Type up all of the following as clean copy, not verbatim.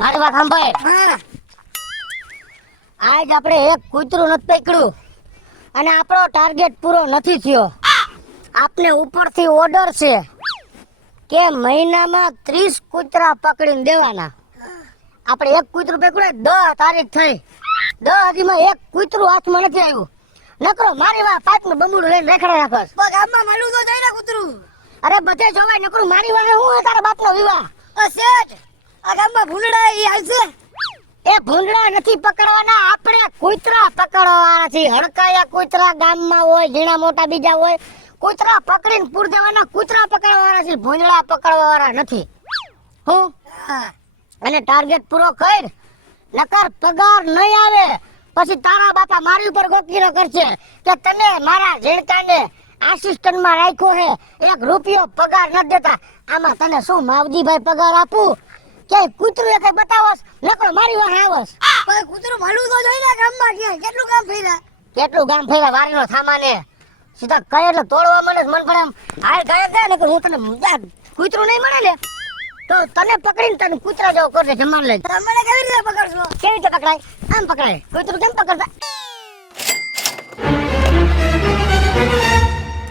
મારી વાત સાંભળ. હા આજ આપણે એક કૂતરું નથી પકડ્યું અને આપણો ટાર્ગેટ પૂરો નથી થયો. આપને ઉપરથી ઓર્ડર છે કે મહિનામાં 30 કૂતરા પકડીને દેવાના. આપણે એક કૂતરું પકડ્યું 10 તારીખ થઈ, 10 દીમાં એક કૂતરું હાથમાં નથી આવ્યું. નકરો મારી વાત પાછું બમુડું લઈને રેખડા રાખસ. તો ગામમાં મળું તો જાય ને કૂતરું. અરે બધે જોવાય, નકરું મારી વાહે હું તારા બાપનો વિવાહ. શેઠ આ ગામમાં ભૂંડડા ઈ આવશે. એ ભૂંડડા નથી પકડવાના, આપણે કૂતરા પકડવાના છે. હડકાયા કૂતરા ગામમાં હોય, ઝીણા મોટા બીજા હોય, કૂતરા પકડીને પૂર દેવાના. કૂતરા પકડવાના છે, ભૂંડડા પકડવાવાળા નથી. હું અને ટાર્ગેટ પૂરો કર, નકર પગાર નહીં આવે. પછી તારા બાપા મારી ઉપર ગોકીરો કરશે કે તને મારા ઝીણકાને આસિસ્ટન્ટમાં રાખ્યો હે, 1 રૂપિયો પગાર નથી દેતા. આમાં તને શું માવજીભાઈ પગાર આપું કે કૂતરું એક બતાવસ, નકરો મારી વાહે આવસ. પણ કૂતરું મળું તો જોઈએ ને ગામમાં. ક્યાં કેટલું કામ ફેરા. કેટલું ગામ ફેરા વારીનો સામાને સીધા કહે એટલે તોડવા મળે. મન પડે એમ હાલ કહે કે નકર હું તને કૂતરું નહીં મળે ને તો તને પકડીને તને કૂતરા જેવો કરશે જમાન લઈ. તમને કેવી રીતે પકડશો. કેવી રીતે પકડાય? આમ પકડાય. કૂતરું કેમ પકડતા?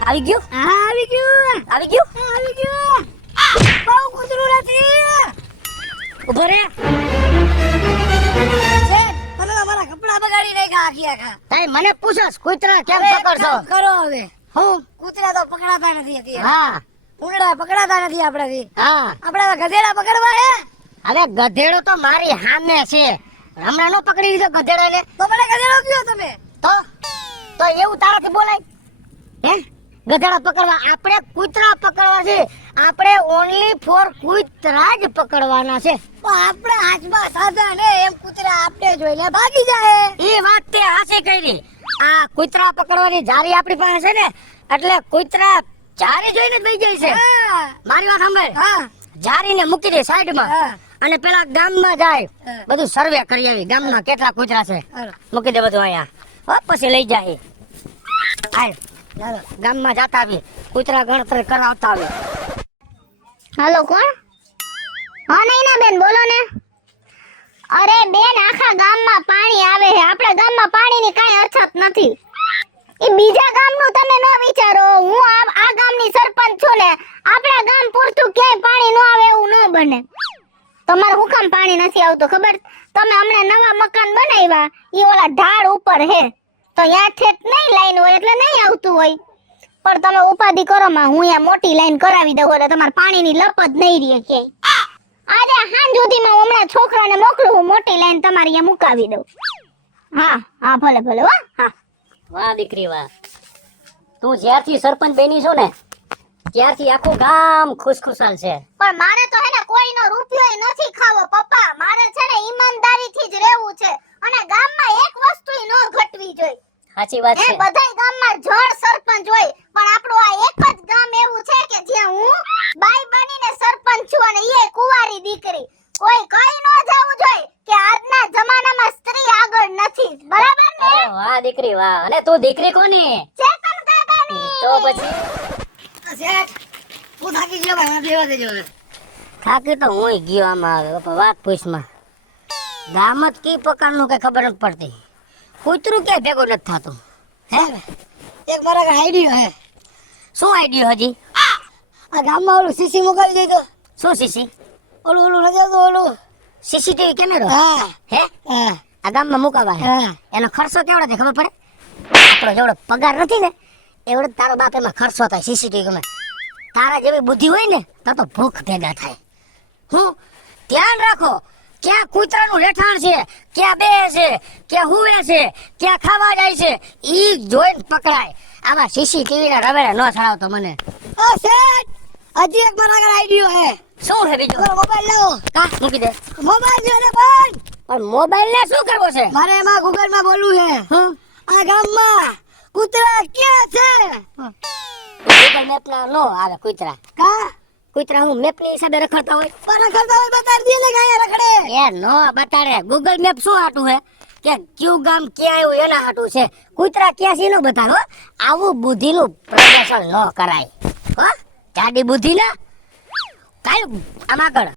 આવી ગયું? હા આવી ગયું. આવી ગયું? આવી ગયું. બહુ કૂતરું નથી. ઉભો રે. શેઠ તમે અમારા કપડા બગાડી નાખ્યા આખી આખા. તાઈ મને પૂછસ કૂતરા કેમ પકડશો? કરો હવે. હું કૂતરા તો પકડાતા નથી અત્યારે. હા ભૂંડડા પકડાતા નથી આપણાથી. હા આપડા ગધેડા પકડવા હે. અરે ગધેડો તો મારી સામે છે. હમણાં નો પકડી લીધો ગધેડાને. તો મને ગધેડો કયો તમે. તો એવું તારાથી બોલાય હે? ગધેડા પકડવા આપણે કૂતરા પકડવા છે. આપણે ઓન્લી ફોર કૂતરા જ પકડવાના છે. તો આપણે હાથમાં સાધન હે, એમ કૂતરા આપણે જોઈને ભાગી જાય. એ વાત તે હાચી કરી. આ કૂતરા પકડવાની જારી આપણી પાસે છે ને, એટલે કૂતરા જારી જોઈને જ વહી જાય છે. હા મારી વાત સાંભળ. હા જારીને મૂકી દે સાઈડમાં હા. અને પેલા ગામમાં જાય, હા. બધું સર્વે કરી આવી ગામમાં કેટલા કૂતરા છે. હાલો. મૂકી દે બધું અહીંયા. હો પછી લઈ જાય. હાલ ચાલો. ગામમાં જાતા આવી કૂતરા ગણતરી કરાવતા આવી. હાલો કોણ? હા નૈના બેન બોલો ને. અરે બેન આખા ગામમાં પાણી આવે છે, આપણા ગામમાં પાણીની કાંઈ અછત નથી. એ બીજા ગામનું તમે ન વિચારો. હું આ ગામની સરપંચ છું ને, આપણા ગામ પૂરતું ક્યાંય પાણી ન આવે એવું ન બને. તમારે હું કામ પાણી નથી આવતું ખબર? તમે હમણાં નવા મકાન બનાવ્યા, ઈ ઓલા ઢાળ ઉપર હે, તો ત્યાંથી નહીં લાઈન હોય એટલે નહીં આવતું હોય. પણ તમે ઉપાધિ કરો માં, હું અહીંયા મોટી લાઈન કરાવી દઉં એટલે તમારે પાણીની લપ જ નહીં રહે ક્યાંય. આજે સાંજ સુધીમાં હું હમણાં છોકરાને મોકલું, હું મોટી લાઈન તમારે અહીંયા મુકાવી દઉં. હા હા ભલે ભલે હો. હા વાહ દીકરી વાહ. તું જ્યારથી સરપંચ બની છો ને ત્યારથી આખું ગામ ખુશખુશાલ છે. પણ મારે તો હે ને કોઈનો રૂપિયો નથી ખાવો પપ્પા. મારે છે ને ઈમાનદારીથી જ રહેવું છે અને ગામમાં એક વસ્તુય ન ઘટવી જોઈએ. સાચી વાત એ છે. બધાય ગામમાં જળ સરપંચ હોય, પણ આપણું આ એક જ ગામ એવું છે કે જ્યાં હું બાઈ બનીને સરપંચ છું અને એ કુંવારી દીકરી. કોઈ કઈ ન જાવું જોઈએ કે આજના જમાનામાં સ્ત્રી આગળ નથી. બરાબર ને? અરે વાહ દીકરી વાહ. અને તું દીકરી કોની? ચેતન કાકાની. તો પછી શેઠ હું થાકી ગયો ભાઈ, મને લેવા દેજો હવે. થાકી તો હું ગયો આમાં. આવે બાપા વાત પૂછમાં ગામ જ કી પ્રકારનું કઈ ખબર નથી પડતી. કૂતરું ક્યાંય ભેગું નથી થતું. હે એક મારા કાંઈ આઈડિયો હે. શું આઈડિયો હજી? આ ગામમાં ઓલું સીસી મુકાવી દીધો. શું સીસી? ઓલું નથી આવતું ઓલું. સીસીટીવી કેમેરો? હા હે હા આ ગામમાં મુકાવા હે? હા. એનો ખર્ચો કેવડો થાય ખબર પડે? આપણો જેવડો પગાર નથી ને એવડો તારો બાપ એમાં ખર્ચો થાય સીસીટીવી માં. તારા જેવી બુદ્ધિ હોય ને તો ભૂખ ભેગા થાય. હું ધ્યાન રાખો ક્યાં કૂતરાનું રહેઠાણ છે, ક્યાં બે છે, ક્યાં હુવે છે, ક્યાં ખાવા જાય છે, ઈ જોઈને પકડાય. આવા સીસીટીવી ના રવેડા ન ચડાવતો મને. ઓ શેઠ હજી એક મારા કાંઈ આઈડિયો હે. શું છે બીજું? તમારો મોબાઈલ લાવો. કા મૂકી દે. મોબાઈલ છે ને પણ પણ મોબાઈલ ને શું કરવો છે? મારે એમાં ગૂગલમાં બોલવું છે. હું આ ગામમાં કૂતરા ક્યાં છે? ગૂગલ મેપ ના નો આવે કૂતરા. કા કૂતરા હું મેપ ની હિસાબે રખડતા હોય. પણ કરતા હોય બતાડી દે ને કાંઈ રખડે. એ નો બતાડે. ગૂગલ મેપ શું હાટું હે કે કયું ગામ ક્યાં આવ્યું એના હાટું છે. કૂતરા ક્યાં છે નો બતાવો. આવું બુદ્ધિનું પ્રદર્શન ન કરાય. હો જાડી બુદ્ધિ ના કાલ આમ આગળ.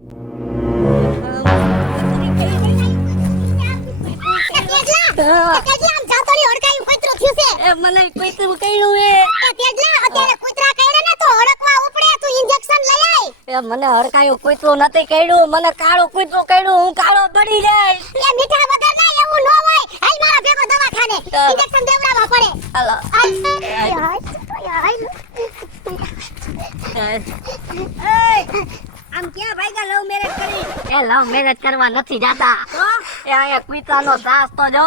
તેજલા આમ જાતોડી હડકાયું કૂતરું થયું છે. એ મને કૂતરું કઈડું એ. તો તેજલા અત્યારે કૂતરા કઈડે ને તો હડકવા ઉપડે, તું ઇન્જેક્શન લઈ આય. એ મને હડકાયું કૂતરું નથી કઈડું, મને કાળું કૂતરું કઈડું, હું કાળો પડી જાય. એ મીઠા વગર ના એવું ન હોય. હાલ મારા ભેગો દવાખાને ઇન્જેક્શન દેવડાવવા પડે. હાલો. હાલ. આમ ક્યાં ભાઈગા લવ મેરેજ કરી? એ લવ મેરેજ કરવા નથી જાતા. એ આયા કૂતરાનો ત્રાસ તો જો.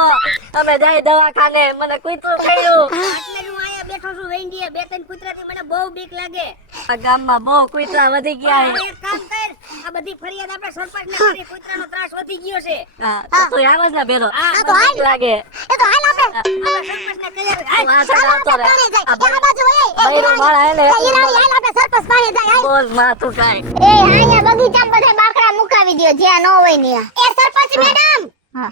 તમે જાય દવાખાને, મને કૂતરું કઈડું. એટલે હું આયા બેઠો છું વેંડીએ, બે ત્રણ કૂતરાથી મને બહુ બીક લાગે. આ ગામમાં બહુ કૂતરા વધી ગયા છે. એક કામ કર, આ બધી ફરિયાદ આપણે સરપંચને કરી, કૂતરાનો ત્રાસ વધી ગયો છે. હા, તું આવ જ ને બેલો. આ તો બીક લાગે. એ તો હાલ આપણે સરપંચને કહી દે. હાલ આપણે પાણી જાય. આ બાજુ હોય. બૈરું માળા એને. હાલ આપણે સરપંચ પાસે જાય. બોલ માં તું કાઈ. એ અહીંયા બગીચામાં બધા બાકડા મુકાવી દો જ્યાં ન હોય ને. એ સરપંચ મેડમ, હા,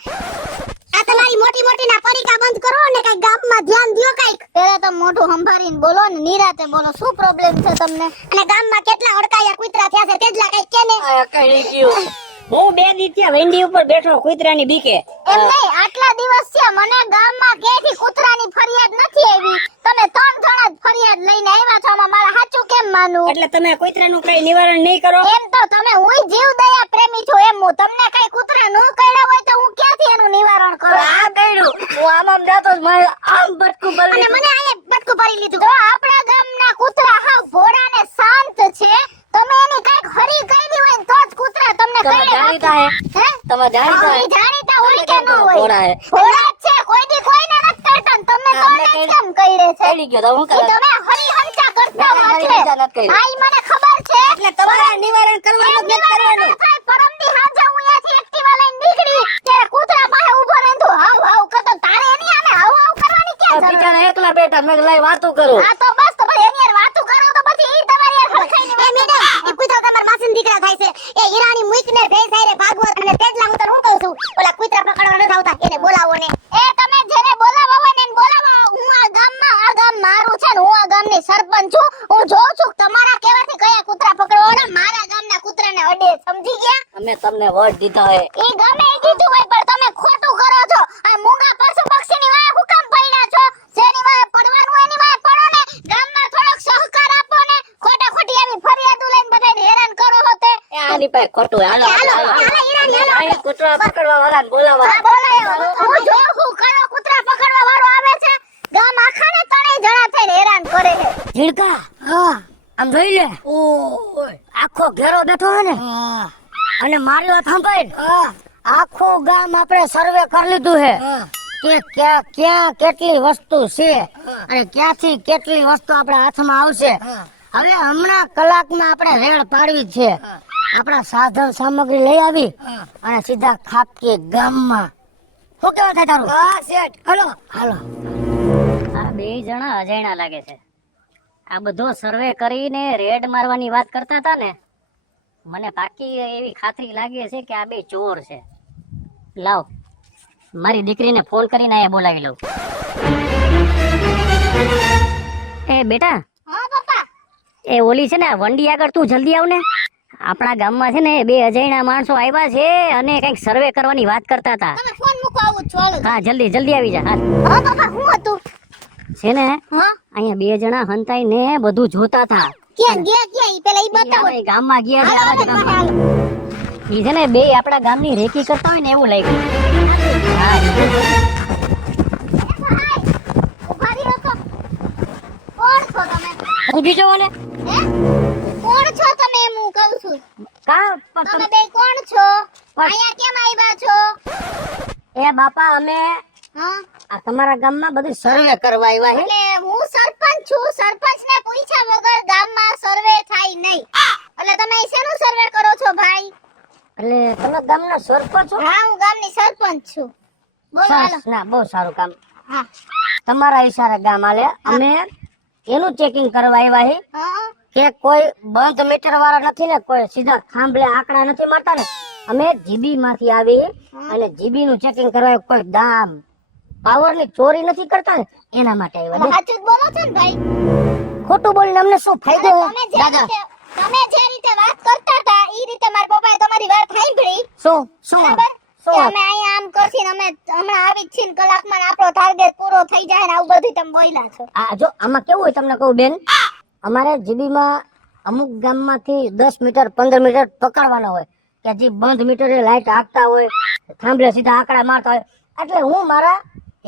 આ તમારી મોટી મોટી ના પડીકા બંધ કરો ને કઈ ગામમાં ધ્યાન દ્યો કઈક. પેલા તો મોઢું સંભાળીને બોલો ને, નિરાતે બોલો. શું પ્રોબ્લેમ છે તમને? અને ગામમાં કેટલા અડકાયા કૂતરા થયા છે તેટલા કઈક કે ને. આ કઈ ગયું. હું 2 દી ત્યાં વેંડી ઉપર બેઠો કૂતરાની બીકે. એમ નહીં, આટલા દિવસ છે મને ગામમાં ક્યાંયથી કૂતરાની ફરિયાદ નથી આવી. તમે 3 જણા જ ફરિયાદ લઈને આવ્યા છો. આમાં મારે સાચું કેમ માનું? એટલે તમે કૂતરાનું કઈ નિવારણ નહીં કરો? એમ તો તમે હુંય જીવ દયા પ્રેમી છો. એમ હું તમને કઈ કૂતરા નો કઈડા હોય તો હું ક્યાંથી એનું નિવારણ કરું? આ કઈડું હું આમ જાતો જ મારે આમ બટકું અને ભરી. મને આયે બટકું ભરી લીધું. તો આપણા ગામના કૂતરા હાવ ભોળા ને શાંત છે. તમે એની કઈક હરી કરી હોય ને તો જ કૂતરા તમને તમે કઈડે. જાણીતા હે? હે? તમે જાણીતા હે? ઈ જાણીતા હોય કે ન હોય? ભોળા હે. ભોળા જ છે. કોઈ દી કોઈને નથી કરતા ને તમને આપણે કોને કેમ કઈડે છે? કઈડી ગયો તો હું ઈ કરે? તમે હરી હંચા કરતા મેં હો હરી છે. હંચા નથી કર્યું. હા, ઈ મને ખબર છે. એટલે તમારે નિવારણ કરવાનું જ નથી કરવાનું. પરમદી હાજે હું અહીંયાથી એક્ટિવા લઈને નીકળી ત્યારે કૂતરા પાસે ઊભો રહેતો હાવ હાવ કરતો. તારે એની આમે હાવ હાવ કરવાની ક્યાં જરૂર? બિચારા એકલા બેઠા, મેં લઈ વાતું કરું. આ તો બસ તો ભાઈ એની યાર વાતું કરો તો પછી ઈ તમારી યાર હળખાઈને એ મેડમ એ કૂતરા તમારા માસીના દીકરા થાય છે. એ ઈરાની મુઈકને ભેંસ હારે ભાગવત અને તેજલા હું તને હું કહું છું ઓલા કૂતરા પકડવા નથી આવતા એને બોલાવો ને. એ તમે જેને બોલાવો હોય ને એને બોલાવો. હું આ ગામ મારું છે ને, હું આ ગામની સરપંચ છું. હું જોઉં છું કે તમારા કહેવાથી કયા કૂતરા પકડવાના મારા ગામના કૂતરાને અડે. સમજી ગયા? અમે તમને વોટ દીધા હે. એ ગમે એ કીધું હોય પણ તમે ખોટું કરો છો. આ મૂંગા પશુ પક્ષીની વાય હું કામ પડ્યા છો? જેની વાય પડવાનું એની વાય પડો ને. ગામમાં થોડોક સહકાર આપો ને. ખોટા ખોટી એવી ફરિયાદો લઈને બધાને હેરાન કરો હોતે. એ આની પાસે ખોટું હે. હાલો હાલો, હાલો. હાલો, ઈરાની, હાલો. અહીંયા કૂતરા પકડવા વાળાને બોલાવા. હા, બોલાયો. હું જોઉં છું કયો કૂતરા પકડવા વાળો આવે છે. ગામ આખાને ત્રણેય જણા થઈને હેરાન કરે છે. ઝીણકા, હા આમ જોઈ લે. ઓય આખો ઘેરો બેઠો હે ને. હા અને મારી વાત સાંભળ. હા આખું ગામ આપણે સર્વે કરી લીધું હે હા કે ક્યાં ક્યાં કેટલી વસ્તુ છે અને ક્યાંથી કેટલી વસ્તુ આપણા હાથમાં આવશે. હવે હમણાં કલાકમાં આપણે રેડ પાડવી છે. આપણા સાધન સામગ્રી લઈ આવી અને સીધા ખાપકી ગામમાં. શું કહેવા થાય તારું? હા શેઠ હાલો હાલો. આ 2 જણા અજાણ્યા લાગે છે. આ બધો સર્વે કરીને રેડ મારવાની વાત કરતા હતા ને, મને પાકી એવી ખાતરી લાગે છે કે આ 2 ચોર છે. લાવ મારી દીકરીને ફોન કરીને અહીંયા બોલાવી લઉં. એ બેટા, હા પપ્પા. એ ઓલી છે ને આ વંડી આગળ તું જલ્દી આવ ને. આપણા ગામમાં છે ને 2 અજાણ્યા માણસો આવ્યા છે અને કંઈક સર્વે કરવાની વાત કરતા હતા. તમે ફોન મૂકો આવું છું હાલો. હા જલ્દી જલ્દી આવી જા. હાલ. હા પપ્પા હું હતું? છે ને હા અહીંયા 2 જણા હંતાઈને બધું જોતા હતા. ક્યાં ગયા ક્યાં ઈ પેલા ઈ બતાવો. ઈ ગામમાં ગયા છે. હાલો આ જ હાલો ગામમાં. હાલો. ઈ છે ને 2 આપણા ગામની રેકી કરતા હોય ને એવું લાગ્યું. હા ઉભા રહ્યો તો. કોણ છો તમે? ઊભી જવો ને. હે? કોણ છો તમે એમ હું કહું છું. કા તમે બે કોણ છો? અહીંયા કેમ આવ્યા છો? એ બાપા અમે હા આ તમારા ગામમાં બધું સર્વે કરવા આવ્યા છે. એટલે હું સરપંચ છું. સરપંચને પૂછ્યા વગર ગામમાં સર્વે થાય નહીં. એટલે તમે અહીં શેનું સર્વે કરો છો ભાઈ? એટલે તમે ગામના સરપંચ છો? હા હું ગામની સરપંચ છું. બોલો હાલો. સરસ. ના બહુ સારું કામ. હા તમારા ઈશારે ગામ હાલે. અમે એનું ચેકિંગ કરવા આવ્યા છે હા કે કોઈ બંધ મીટર વાળા નથી ને, કોઈ સીધા થાંભલે આંકડા નથી મારતા ને. અમે જીબી માંથી આવી અને જીબી નું ચેકિંગ કરવા કોઈ દામ પાવર ની ચોરી નથી કરતા ને એના માટે આવ્યા. તમે સાચું જ બોલો છો ને ભાઈ? ખોટું બોલીને અમને શું ફાયદો? તમે જે રીતે વાત કરતા હતા ઈ રીતે મારા પપ્પાએ તમારી વાત સાંભળી. શું શું બરાબર? કે અમે અહીંયા આમ કરશી ને અમે હમણાં આવી જ છીએ ને કલાકમાં ને આપણો ટાર્ગેટ પૂરો થઈ જાય ને આવું બધું તમે બોલ્યા છો. આ જો આમાં કેવું હોય તમને કહું બેન, અમારે જીબીમાં અમુક ગામમાંથી 10 મીટર 15 મીટર પકડવાના હોય કે જે બંધ મીટરે લાઈટ આગતા હોય, થાંભલે સીધા આંકડા મારતા હોય. એટલે હું મારા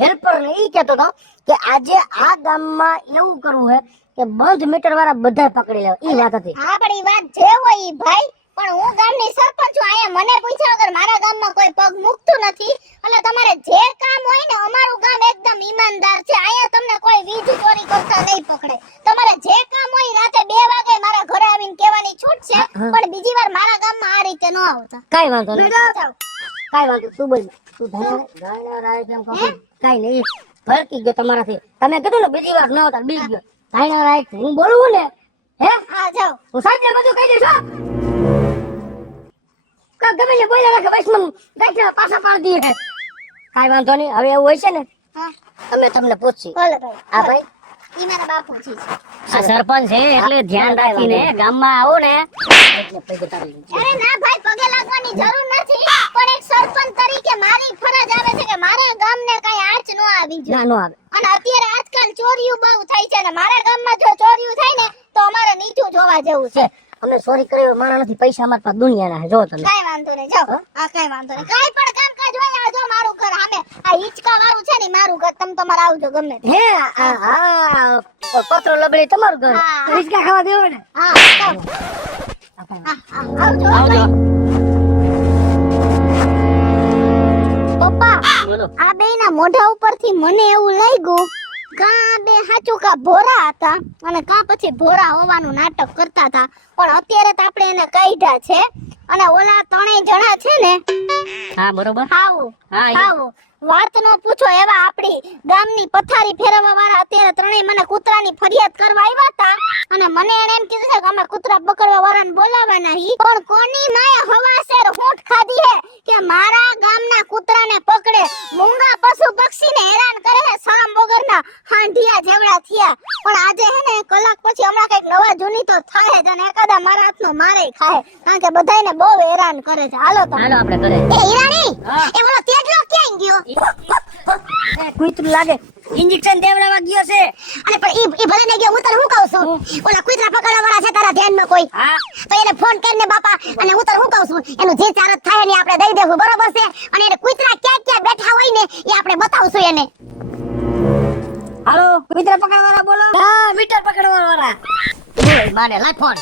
હેલ્પર ને ઈ કહેતો હતો કે આજે આ ગામમાં એવું કરવું છે કે બંધ મીટર વાળા બધા પકડી લેવા. ઈ વાત હતી. હા પણ ઈ વાત જે હોય ઈ ભાઈ, પણ હું ગામની સરપંચ છું. અહીંયા મને પૂછ્યા વગર મારા ગામમાં કોઈ પગ મૂકતું નથી. એટલે તમારે જે કામ હોય ને, અમારું ગામ એકદમ ઈમાનદાર છે. અહીંયા તમને કોઈ વીજ ચોરી કરતા નહીં પકડે. તમારે જે કામ હોય રાતે 2 વાગે મારા ઘરે આવીને કહેવાની છૂટ છે, પણ બીજી વાર મારા ગામમાં આ રીતે ન આવતા. કાઈ વાંધો નહીં, જાઓ. કાઈ વાંધો. તું બોલ, તું ગાયના રાય કેમ કહું? કાઈ નહીં, ભડકી ગયો તમારાથી. તમે કીધું ને બીજી વાર ન આવતા, બીજ ગયો. ગાયના રાય હું બોલું ને, હે હા જાઓ. હું સાચે બધું કહી દઈશ હો. ગમે ને બોલ્યા રાખે વૈષ્ણવ ગાયના પાછા પાડી દઈએ. કાઈ વાંધો નહીં. હવે એવું હોય છે ને, હા અમે તમને પૂછી. બોલો ભાઈ. આ ભાઈ ઈ મારા બાપુજી છે. આ સરપંચ છે એટલે ધ્યાન રાખીને ગામમાં આવો ને. એટલે પૈકી તારી અરે ના ભાઈ, પગે લાગવાની જરૂર નથી, પણ એક સરપંચ તરીકે મારી ફરજ આવે છે કે મારા ગામને કઈ આંચ ન આવી જોઈએ. ના નો આવે. અને અત્યારે આજકાલ ચોરીઓ બહુ થાય છે ને મારા ગામમાં જો ચોરીઓ થાય ને તો અમારે નીચું જોવા જેવું છે. અમે સોરી કરી માણા નથી, પૈસા અમારી પાસે દુનિયાના છે. જો તમે કાઈ વાંધો નહીં, જાઓ. હા કાઈ વાંધો નહીં. કાઈ પણ કામકાજ હોય આ જો મારું ઘર સામે આ હિંચકા વાળું છે ને મારું ઘર. તમે તમારે આવજો ગમે તે. હે હા પત્રો લબડી તમારું ઘર. હા. રિસ્કા ખાવા દેવો ને. હા જાઓ. હા, આવજો. આવજો. પપ્પા બોલો. આ બેયના મોઢા ઉપરથી મને એવું લાગ્યું કા આ બે હાચું કા ભોરા હતા અને કા પછી ભોરા હોવાનું નાટક કરતા હતા. પણ અત્યારે તો આપણે એને કાઢ્યા છે અને ઓલા 3 જણા છે ને, હા બરોબર. આવું હા, એ. આવું વાત નો પૂછો એવા આપણી ગામની પથારી ફેરવવા વાળા અત્યારે 3 મને કૂતરાની ફરિયાદ કરવા આવ્યા હતા. અને મને એને એમ કીધું છે કે અમે કૂતરા પકડવા વાળાને બોલાવવાના હી. પણ કોની માએ હવાસેર હોઠ ખાધી હે કે મારા ગામના કૂતરાને પકડે. મૂંગા પશુ પક્ષીને હેરાન કરે છે, શરમ વગરના હાંઢિયા જેવડા થયા. પણ આજે હે ને કલાક પછી હમણાં કઈક નવા જૂની તો થાય જ અને એકાદા મારા હાથનો મારે ખાય, કારણ કે બધાયને બહુ હેરાન કરે છે. હાલો તમે. હાલો આપણે ઘરે. એ હીરાણી, હા. એ ઓલો તેડલો ક્યાં ગયો? કૂતરું લાગે ઇન્જેક્શન દેવડાવવા ગયો છે. અરે પણ ઈ ભલે નહીં ગયો, હું તને શું કહું છું, ઓલા કૂતરા પકડવા વાળા છે તારા ધ્યાનમાં કોઈ? હા તો એને ફોન કરીને બાપા, અને હું તને શું કહું છું, એનું જે ચારત થાય ને આપણે દઈ દેવું, બરોબર છે? અને એને કૂતરા ક્યાં ક્યાં બેઠા હોય ને એ આપણે બતાવશું એને. હાલો કૂતરા પકડવાળા બોલો. હા મીટર પકડવા વાળા. બોલ માને લાય ફોન.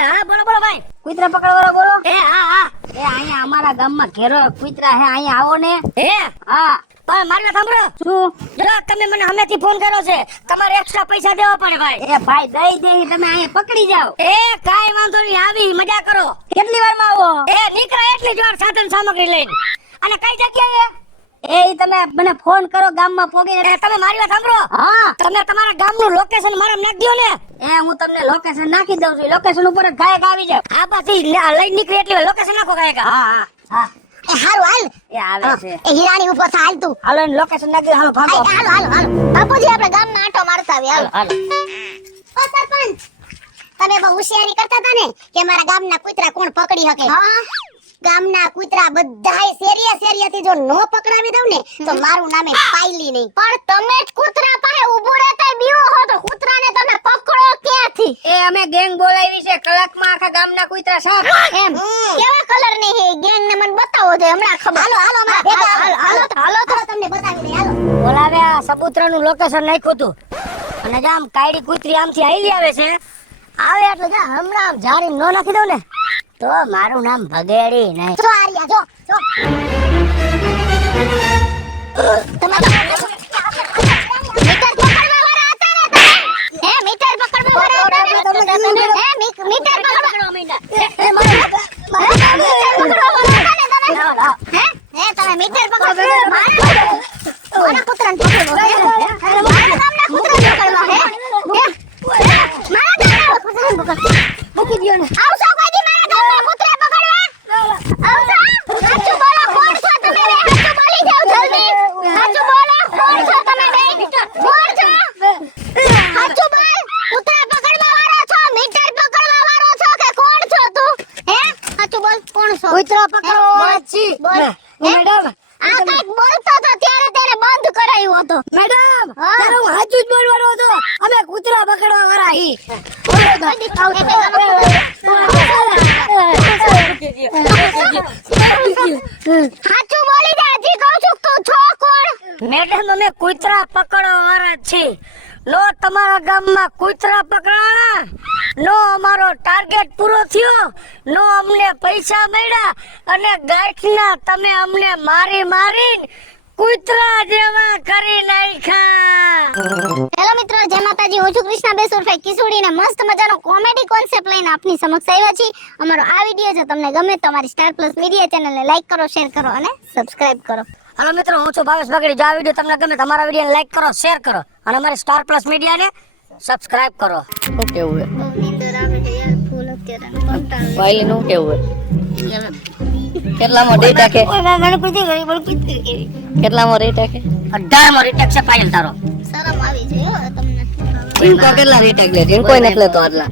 હા બોલો બોલો ભાઈ. કૂતરા પકડવાળા બોલો. એ હા હા. એ અહીંયા અમારા ગામમાં ઘેરો કૂતરા હે, અહીંયા આવો ને. હે હા પણ મારી વાત સાંભળો. શું? જો તમે મને હમેથી ફોન કર્યો છે, તમારે એક્સ્ટ્રા પૈસા દેવા પડે ભાઈ. એ ભાઈ દઈ દે, તમે અહીંયા પકડી જાઓ. એ કાઈ વાંધો નહીં, આવી મજા કરો. કેટલી વારમાં આવો? એ નીકળે એટલી જ વાર સાધન સામગ્રી લઈને. અને કઈ જગ્યાએ? એ તમે મને ફોન કરો ગામમાં પોગીને. એ તમે મારી વાત સાંભળો. હા તમે તમારા ગામનું લોકેશન મારા નાખી દો ને. એ હું તમને લોકેશન નાખી દઉં છું. લોકેશન ઉપર જ ગાયક આવી જાવ. આ પાછી લઈને નીકળી એટલી વાર લોકેશન નાખો કાંઈક. હા હા હા એ હારું હાલ. એ આવે છે. એ હીરાણી ઉપર થા, હાલ તું. હાલો એને લોકેશન નાખી દો. હાલો ભાગો. હાલો હાલો હાલો. બાપુજી આપણે ગામમાં આંટો મારતા આવીએ, હાલો. હાલો ઓ સરપંચ, તમે બહુ હોશિયારી કરતા હતા ને કે મારા ગામના કૂતરા કોણ પકડી શકે. ગામના કૂતરા બધાય શેરીએથી જો નો પકડાવી દઉં ને તો મારું નામે પાયલી નહીં. પણ તમે જ કૂતરા પાસે ઊભું રહેતા બીવો હો તો કૂતરાને તમે પકડો ક્યાંથી? એ અમે ગેંગ બોલાવી છે, કલાકમાં આખા ગામના કૂતરા સાફ. એમ કેવા કલર ની હે ગેંગ ને મને બતાવો તો હમણાં ખબર. હાલો હાલો અમારા ભેગા હાલો હાલો તો તમને બતાવી દે. હાલો બોલાવે આ સબૂતરાનું લોકેશન નાખ્યું હતું. અને જામ કાયડી કૂતરી આમથી આઈલી આવે છે. આવે એટલે જા હમણાં આમ જારી નો નાખી દઉં ને તો મારું નામ ભગેડી નહીં. જો આર્યા જો જો તમે મીટર પકડવા વાળા હતા ને તમે? હે મીટર પકડવા વાળા હતા ને? હે મીટર પકડવા એ મારે હે તમે મીટર પકડવા મારા કૂતરાને પકડવો હે? મારા ગામના કૂતરાને પકડવા હે? મારા ગામના કૂતરાને પકડવા મૂકી દ્યો ને. આવશો કોઈ દી મારા ગામના કૂતરા પકડવા? આવશો? સાચું બોલો, કોણ છો તમે બે? સાચું બોલી જાઓ જલ્દી. સાચું બોલો, કોણ છો તમે બે? કોણ છો? સાચું બોલ. કૂતરા પકડવા વાળો છો, મીટર પકડવા વાળો છો કે કોણ છો તું? હે? સાચું બોલ, કોણ છો? કૂતરા પકડવા વાળા છીએ. બોલ. મેડમ હતો. મેડમ હા. તારે હું સાચું જ બોલવાનો હતો. અમે કૂતરા પકડવા વાળા હી. સાચું બોલી દે, હજી કહું છું તું છો કોણ? મેડમ અમે કૂતરા પકડવા વાળા છીએ. નો તમારા ગામમાં કૂતરા પકડવાના, નો અમારો ટાર્ગેટ પૂરો થયો, નો અમને પૈસા મળ્યા અને ગાંઠના તમે અમને મારીને કૂતરા જેવા કરી નાખ્યા. હેલો મિત્રો, જય માતાજી. હું છું કૃષ્ણા બેસ ઉર્ફે કિશોરી ને મસ્ત મજાનો કોમેડી કોન્સેપ્ટ લઈને આપની સમક્ષ આવ્યા છીએ. અમારો આ વિડિયો જો તમને ગમે તો અમારી સ્ટાર પ્લસ મીડિયા ચેનલને લાઈક કરો, શેર કરો અને સબસ્ક્રાઇબ કરો. હાલો મિત્રો, હું છું ભાવેશ બગડી. જો આ વિડીયો તમને ગમે તમારા વિડીયોને લાઈક કરો, શેર કરો અને અમારી સ્ટાર પ્લસ મીડિયાને સબસ્ક્રાઇબ કરો. શું કેવું હે? બહુ નીંદર આવે છે યાર, ફૂલ અત્યારે કંટાળો વાયલી નું કેવું હે? કેટલામાં રેટ રાખે? કેટલામાં રેટ રાખે? 18 માં રીટેક છે પાયલ તારો. શરમ આવી છે હો તમને. રિંકો કેટલા રેટ રાખે? રિંકો નથી લેતો આટલા.